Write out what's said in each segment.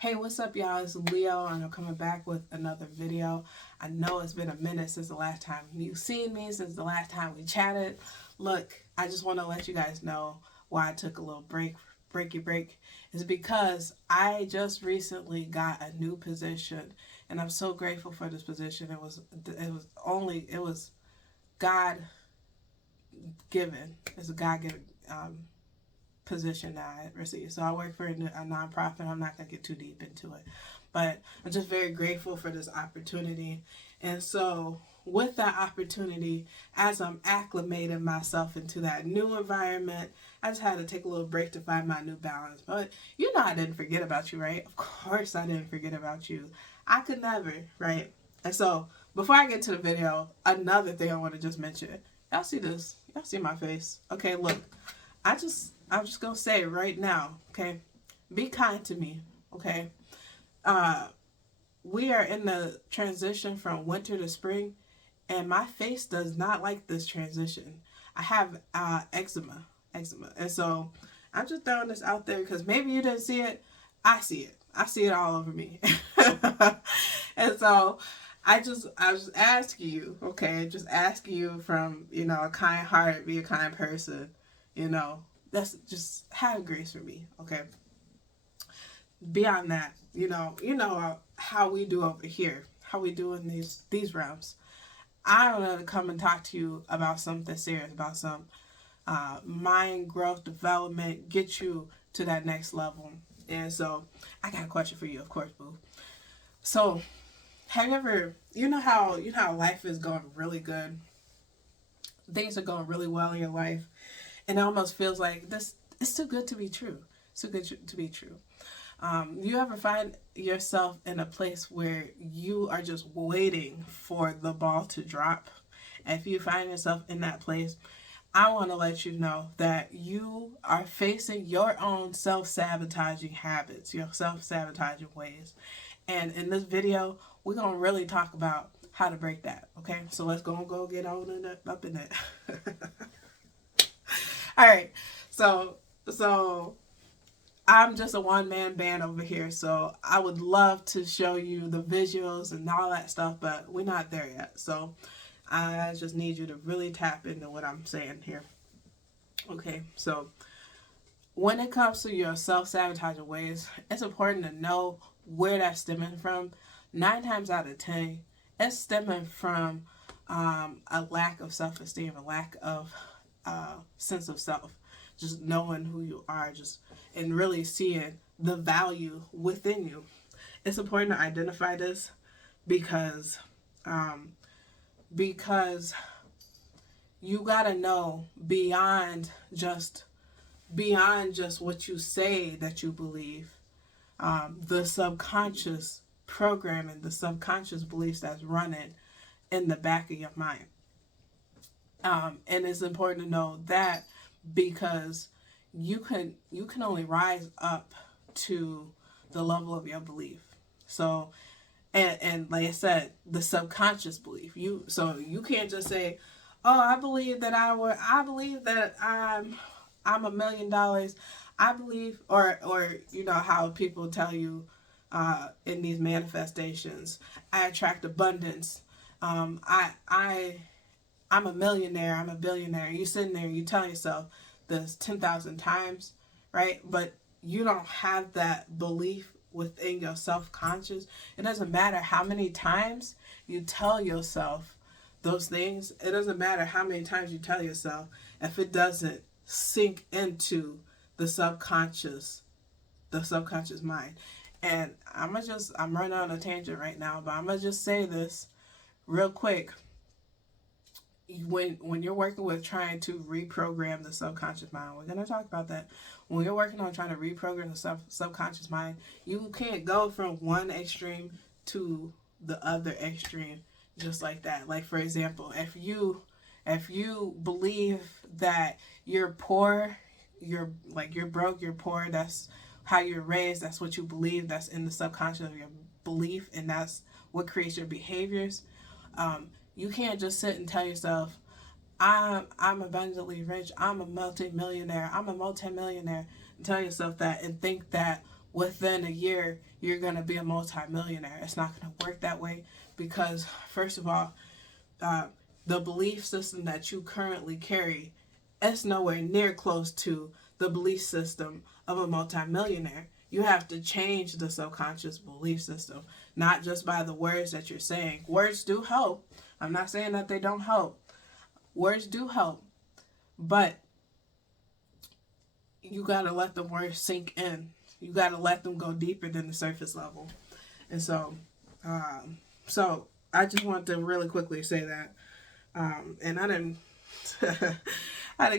Hey, what's up, y'all? It's Leo, and I'm coming back with another video. I know it's been a minute since the last time you've seen me, since the last time we chatted. Look, I just want to let you guys know why I took a little breaky break. Is because I just recently got a new position, and I'm so grateful for this position. It was God given. It's a God given position that I received. So I work for a nonprofit. I'm not going to get too deep into it, but I'm just very grateful for this opportunity. And so with that opportunity, as I'm acclimating myself into that new environment, I just had to take a little break to find my new balance. But you know I didn't forget about you, right? Of course I didn't forget about you. I could never, right? And so before I get to the video, another thing I want to just mention. Y'all see this? Y'all see my face? Okay, look. I'm just gonna say it right now, okay? Be kind to me, okay? Uh, we are in the transition from winter to spring, and my face does not like this transition. I have eczema, and so I'm just throwing this out there because maybe you didn't see it. I see it. I see it all over me, and so I just ask you, okay? Just ask you from a kind heart, be a kind person, you know. That's just have grace for me, okay? Beyond that, how we do over here, how we do in these realms. I want to come and talk to you about something serious, about some mind growth, development, get you to that next level. And so, I got a question for you, of course, boo. So, have you ever, how life is going really good, things are going really well in your life, and it almost feels like this it's too good to be true. It's too good to be true. You ever find yourself in a place where you are just waiting for the ball to drop? And if you find yourself in that place, I want to let you know that you are facing your own self-sabotaging habits, your self-sabotaging ways. And in this video, we're going to really talk about how to break that, okay? So let's go get on up in it. All right. So I'm just a one-man band over here, so I would love to show you the visuals and all that stuff, but we're not there yet. So I just need you to really tap into what I'm saying here. Okay, so when it comes to your self-sabotaging ways, it's important to know where that's stemming from. 9 times out of 10, it's stemming from a lack of self-esteem, a lack of sense of self, just knowing who you are, and really seeing the value within you. It's important to identify this because because you gotta know beyond just what you say that you believe, the subconscious programming, the subconscious beliefs that's running in the back of your mind. And it's important to know that because you can only rise up to the level of your belief. So and like I said, the subconscious belief. You can't just say, "Oh, I believe that I believe that I'm $1 million. I believe," or how people tell you in these manifestations, "I attract abundance. I'm a millionaire, I'm a billionaire." You sitting there, you tell yourself this 10,000 times, right? But you don't have that belief within your self-conscious. It doesn't matter how many times you tell yourself those things. It doesn't matter how many times you tell yourself if it doesn't sink into the subconscious mind. And I'm running on a tangent right now, but I'm gonna just say this real quick. When you're working with trying to reprogram the subconscious mind, we're going to talk about that. When you're working on trying to reprogram the subconscious mind, you can't go from one extreme to the other extreme just like that. Like, for example, if you believe that you're poor, you're broke, you're poor, that's how you're raised, that's what you believe, that's in the subconscious of your belief, and that's what creates your behaviors. You can't just sit and tell yourself, I'm abundantly rich, I'm a multi-millionaire, I'm a multi-millionaire, and tell yourself that and think that within a year you're going to be a multimillionaire. It's not going to work that way because, first of all, the belief system that you currently carry is nowhere near close to the belief system of a multimillionaire. You have to change the subconscious belief system, not just by the words that you're saying. Words do help. I'm not saying that they don't help. Words do help, but you got to let the words sink in. You got to let them go deeper than the surface level. And so I just want to really quickly say that. And I didn't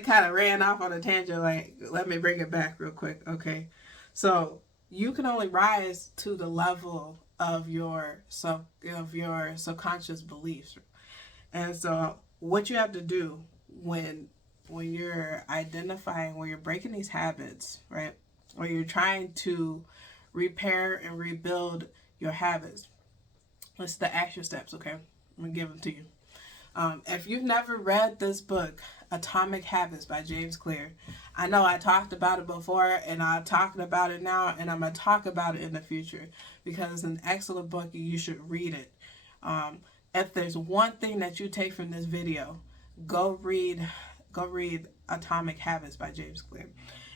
kind of ran off on a tangent. Like, let me bring it back real quick. Okay. So you can only rise to the level of your subconscious beliefs. And so what you have to do when you're identifying, when you're breaking these habits, right? When you're trying to repair and rebuild your habits, it's the action steps, okay? I'm going to give them to you. If you've never read this book, Atomic Habits by James Clear, I know I talked about it before and I'm talking about it now and I'm going to talk about it in the future because it's an excellent book and you should read it. If there's one thing that you take from this video, go read Atomic Habits by James Clear.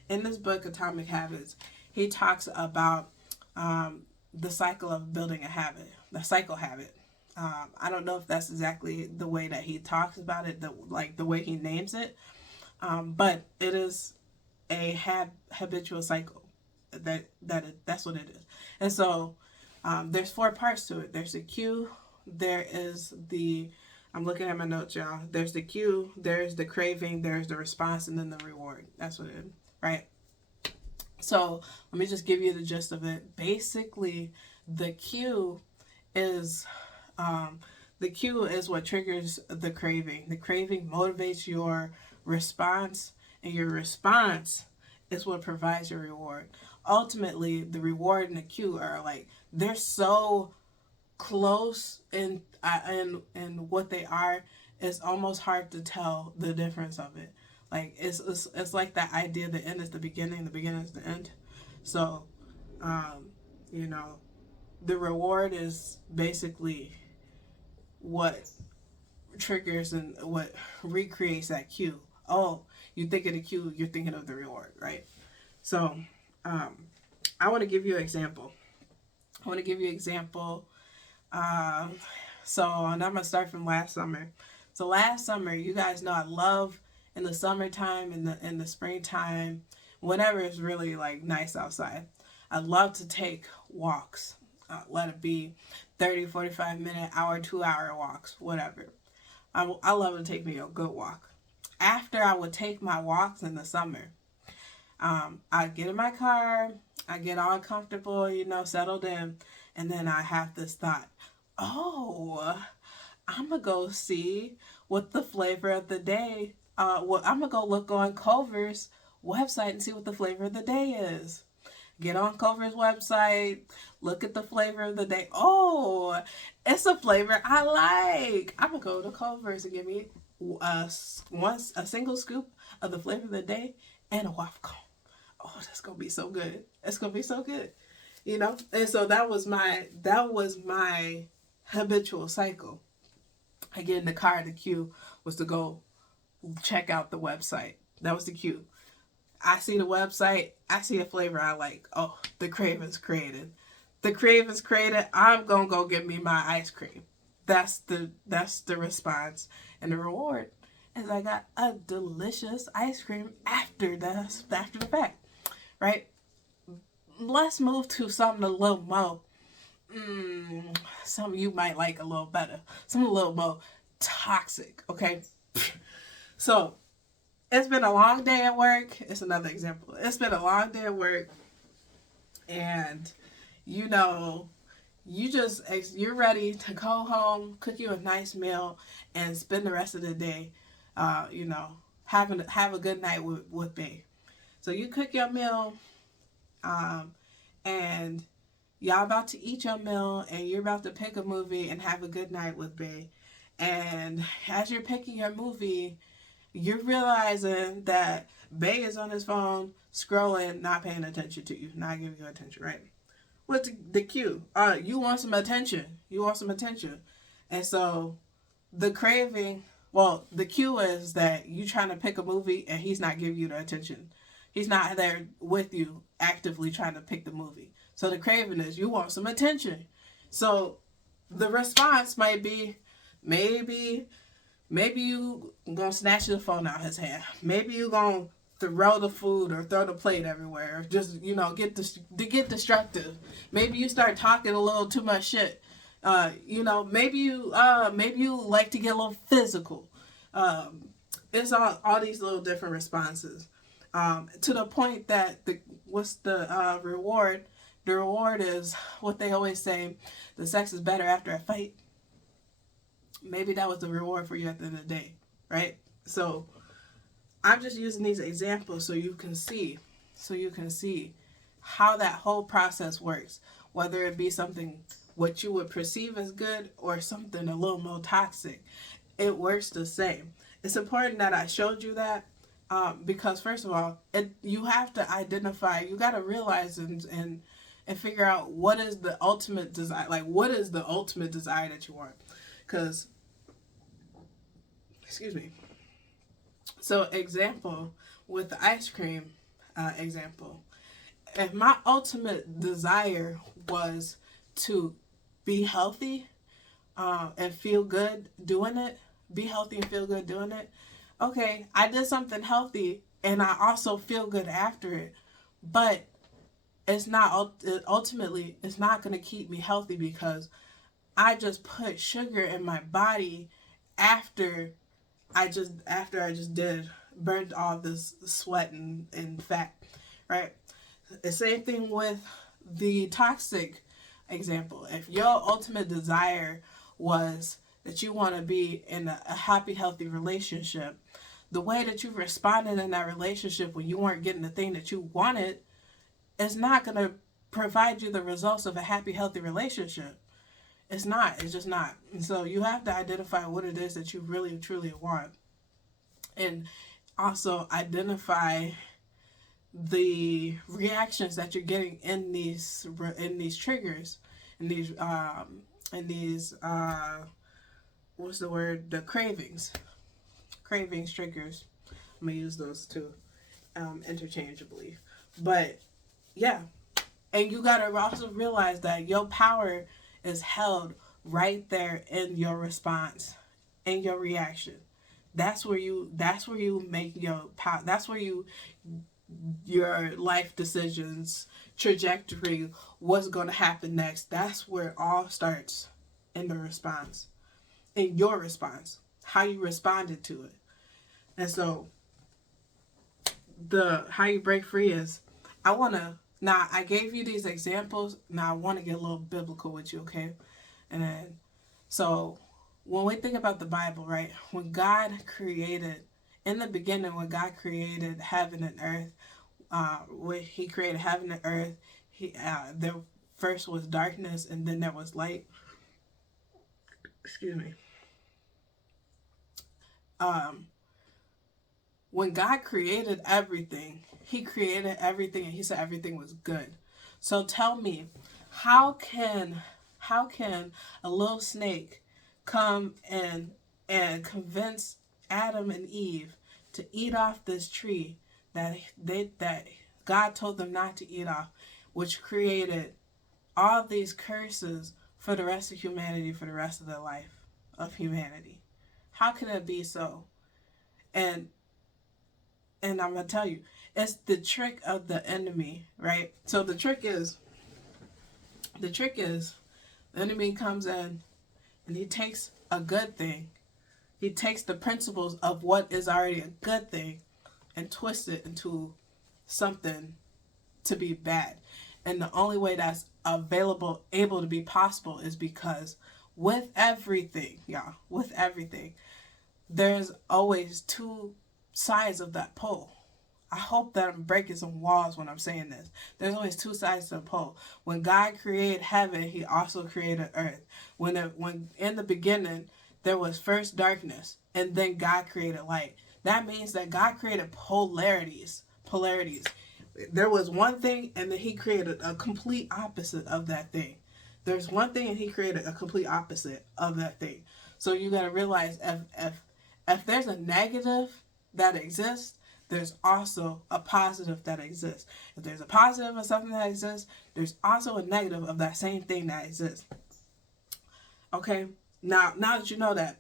In this book, Atomic Habits, he talks about the cycle of building a habit, the cycle habit. I don't know if that's exactly the way that he talks about it, the way he names it, but it is a habitual cycle. That's what it is. And so there's 4 parts to it. There's the cue, there is I'm looking at my notes, y'all. There's the cue, there's the craving, there's the response, and then the reward. That's what it is, right? So let me just give you the gist of it. Basically, the cue is what triggers the craving. The craving motivates your response, and your response is what provides your reward. Ultimately, the reward and the cue are they're so close in what they are. It's almost hard to tell the difference of it. It's like that idea, the end is the beginning is the end. So the reward is basically what triggers and what recreates that cue. Oh, you think of the cue, you're thinking of the reward, right? So I want to give you an example. And I'm going to start from last summer. So last summer, you guys know I love in the summertime, in the springtime, whenever it's really nice outside, I love to take walks. Let it be 30, 45 minute, hour, 2 hour walks, whatever. I love to take me a good walk. After I would take my walks in the summer, I'd get in my car, I get all comfortable, settled in, and then I have this thought, oh, I'm going to go see what the flavor of the day, I'm going to go look on Culver's website and see what the flavor of the day is. Get on Culver's website, look at the flavor of the day. Oh, it's a flavor I like. I'm going to go to Culver's and get me a single scoop of the flavor of the day and a waffle cone. Oh, that's going to be so good. It's going to be so good. And so that was my habitual cycle. I get in the car, the cue was to go check out the website. That was the cue. I see the website, I see a flavor I like. Oh, the craving's created. I'm going to go get me my ice cream. That's the response. And the reward is I got a delicious ice cream after the fact, right? Let's move to something a little more, something you might like a little better. Something a little more toxic, okay? So, it's been a long day at work. It's another example. It's been a long day at work. And, you're ready to go home, cook you a nice meal, and spend the rest of the day, have a good night with bae. So you cook your meal, and y'all about to eat your meal, and you're about to pick a movie and have a good night with bae. And as you're picking your movie, you're realizing that Bay is on his phone, scrolling, not paying attention to you, not giving you attention, right? What's the cue? You want some attention. You want some attention. And so the craving, well, the cue is that you trying to pick a movie and he's not giving you the attention. He's not there with you actively trying to pick the movie. So the craving is you want some attention. So the response might be maybe you gonna snatch the phone out his hand. Maybe you gonna throw the food or throw the plate everywhere. Or just, get destructive. Maybe you start talking a little too much shit. Maybe you like to get a little physical. It's all these little different responses. To the point that what's the reward? The reward is what they always say, the sex is better after a fight. Maybe that was the reward for you at the end of the day, right? So I'm just using these examples so you can see how that whole process works, whether it be something what you would perceive as good or something a little more toxic. It works the same. It's important that I showed you that because first of all, you have to identify, you got to realize and figure out what is the ultimate desire, like what is the ultimate desire that you want. Because, excuse me. So example, with the ice cream example, if my ultimate desire was to be healthy and feel good doing it, okay, I did something healthy and I also feel good after it, but it's not ultimately, it's not going to keep me healthy because I just put sugar in my body after I just burned all this sweat and fat, right? The same thing with the toxic example. If your ultimate desire was that you want to be in a happy, healthy relationship, the way that you responded in that relationship when you weren't getting the thing that you wanted is not going to provide you the results of a happy, healthy relationship. It's not. It's just not. And so you have to identify what it is that you really, truly want. And also identify the reactions that you're getting in these triggers, in these what's the word? The cravings, triggers. I'm gonna use those two interchangeably. But yeah, and you gotta also realize that your power is held right there in your response, in your reaction. That's where you make your power. That's where your life decisions, trajectory, what's going to happen next. That's where it all starts, in the response, in your response, how you responded to it. And so how you break free is, now I gave you these examples. Now I want to get a little biblical with you, okay? And then, so when we think about the Bible, right? When God created, in the beginning, when God created heaven and earth, when He created heaven and earth, there first was darkness and then there was light. Excuse me. When God created everything, He created everything and He said everything was good. So tell me, how can a little snake come and convince Adam and Eve to eat off this tree that God told them not to eat off, which created all these curses for the rest of humanity, for the rest of the life of humanity? How can it be so? And I'm going to tell you, it's the trick of the enemy, right? So the trick is, the enemy comes in and he takes a good thing. He takes the principles of what is already a good thing and twists it into something to be bad. And the only way that's able to be possible is because with everything, there's always two sides of that pole. I hope that I'm breaking some walls when I'm saying this. There's always two sides to the pole. When God created heaven, He also created earth. When in the beginning there was first darkness, and then God created light. that means that God created polarities. There was one thing, and then he created a complete opposite of that thing. There's one thing, and he created a complete opposite of that thing. So you got to realize if there's a negative that exists, there's also a positive that exists. If there's a positive of something that exists, there's also a negative of that same thing that exists. Okay? Now that you know that,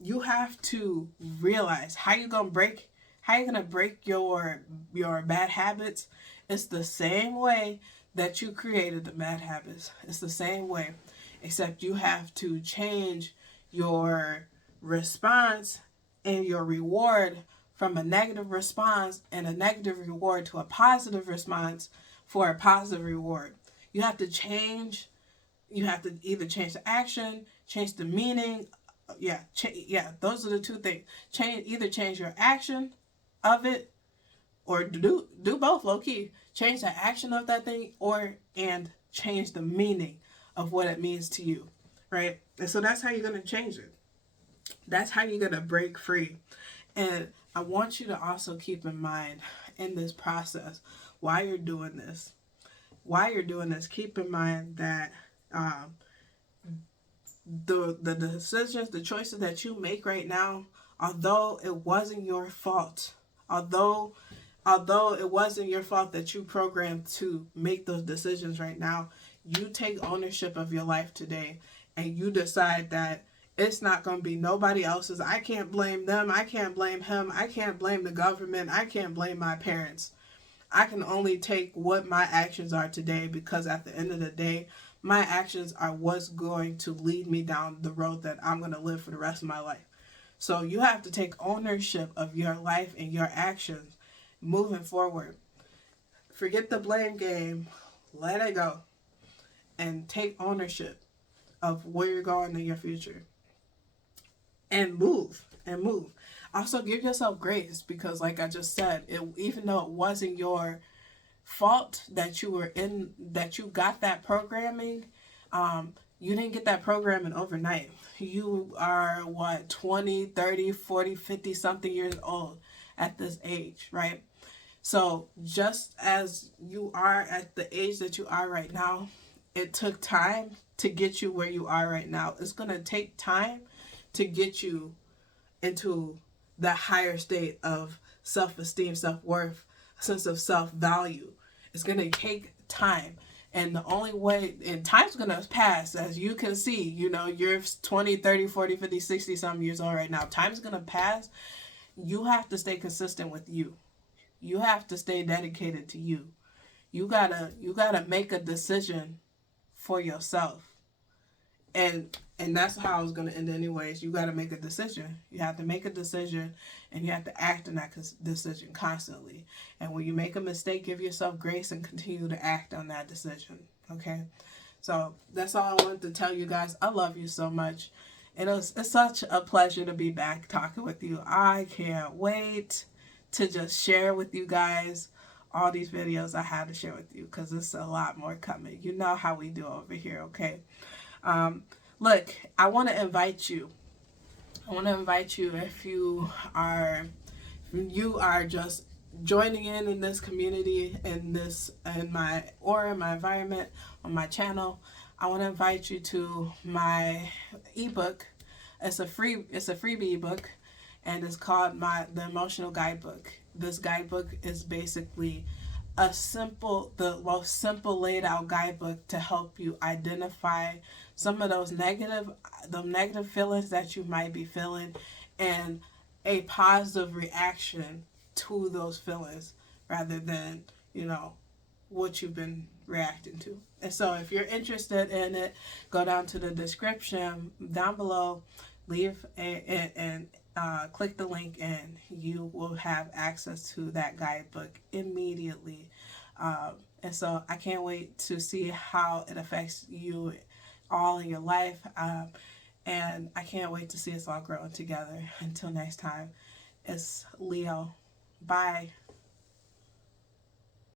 you have to realize how you're gonna break your bad habits. It's the same way that you created the bad habits. It's the same way, except you have to change your response and your reward from a negative response and a negative reward to a positive response for a positive reward. You have to either change the action, change the meaning. Those are the two things. Either change your action of it, or do both, low key. Change the action of that thing, and change the meaning of what it means to you, right? And so that's how you're going to change it. That's how you're going to break free. And I want you to also keep in mind in this process, while you're doing this, keep in mind that the decisions, the choices that you make right now, although it wasn't your fault, although it wasn't your fault that you programmed to make those decisions right now, you take ownership of your life today, and you decide that it's not going to be nobody else's. I can't blame them. I can't blame him. I can't blame the government. I can't blame my parents. I can only take what my actions are today, because at the end of the day, my actions are what's going to lead me down the road that I'm going to live for the rest of my life. So you have to take ownership of your life and your actions moving forward. Forget the blame game. Let it go. And take ownership of where you're going in your future. And move. Also, give yourself grace, because like I just said, even though it wasn't your fault that you got that programming, you didn't get that programming overnight. You are 20, 30, 40, 50 something years old at this age, right? So just as you are at the age that you are right now, it took time to get you where you are right now. It's going to take time to get you into the higher state of self-esteem, self-worth, sense of self-value. It's going to take time. And the only way, and time's going to pass, as you can see, you're 20, 30, 40, 50, 60 some years old right now. Time's going to pass. You have to stay consistent with you. You have to stay dedicated to you. You gotta make a decision for yourself. And that's how I was going to end anyways. You got to make a decision. You have to make a decision, and you have to act on that decision constantly. And when you make a mistake, give yourself grace and continue to act on that decision. Okay? So that's all I wanted to tell you guys. I love you so much. And it's such a pleasure to be back talking with you. I can't wait to just share with you guys all these videos I had to share with you, because there's a lot more coming. You know how we do over here, okay? Look, I want to invite you. If you are just joining in this community, in my environment, on my channel, I want to invite you to my ebook. It's a freebie ebook, and it's called the Emotional Guidebook. This guidebook is basically the most simple laid out guidebook to help you identify some of those negative feelings that you might be feeling, and a positive reaction to those feelings, rather than what you've been reacting to. And so if you're interested in it, go down to the description down below, leave and click the link, and you will have access to that guidebook immediately. And so I can't wait to see how it affects you all in your life. And I can't wait to see us all growing together. Until next time, it's Leo. Bye.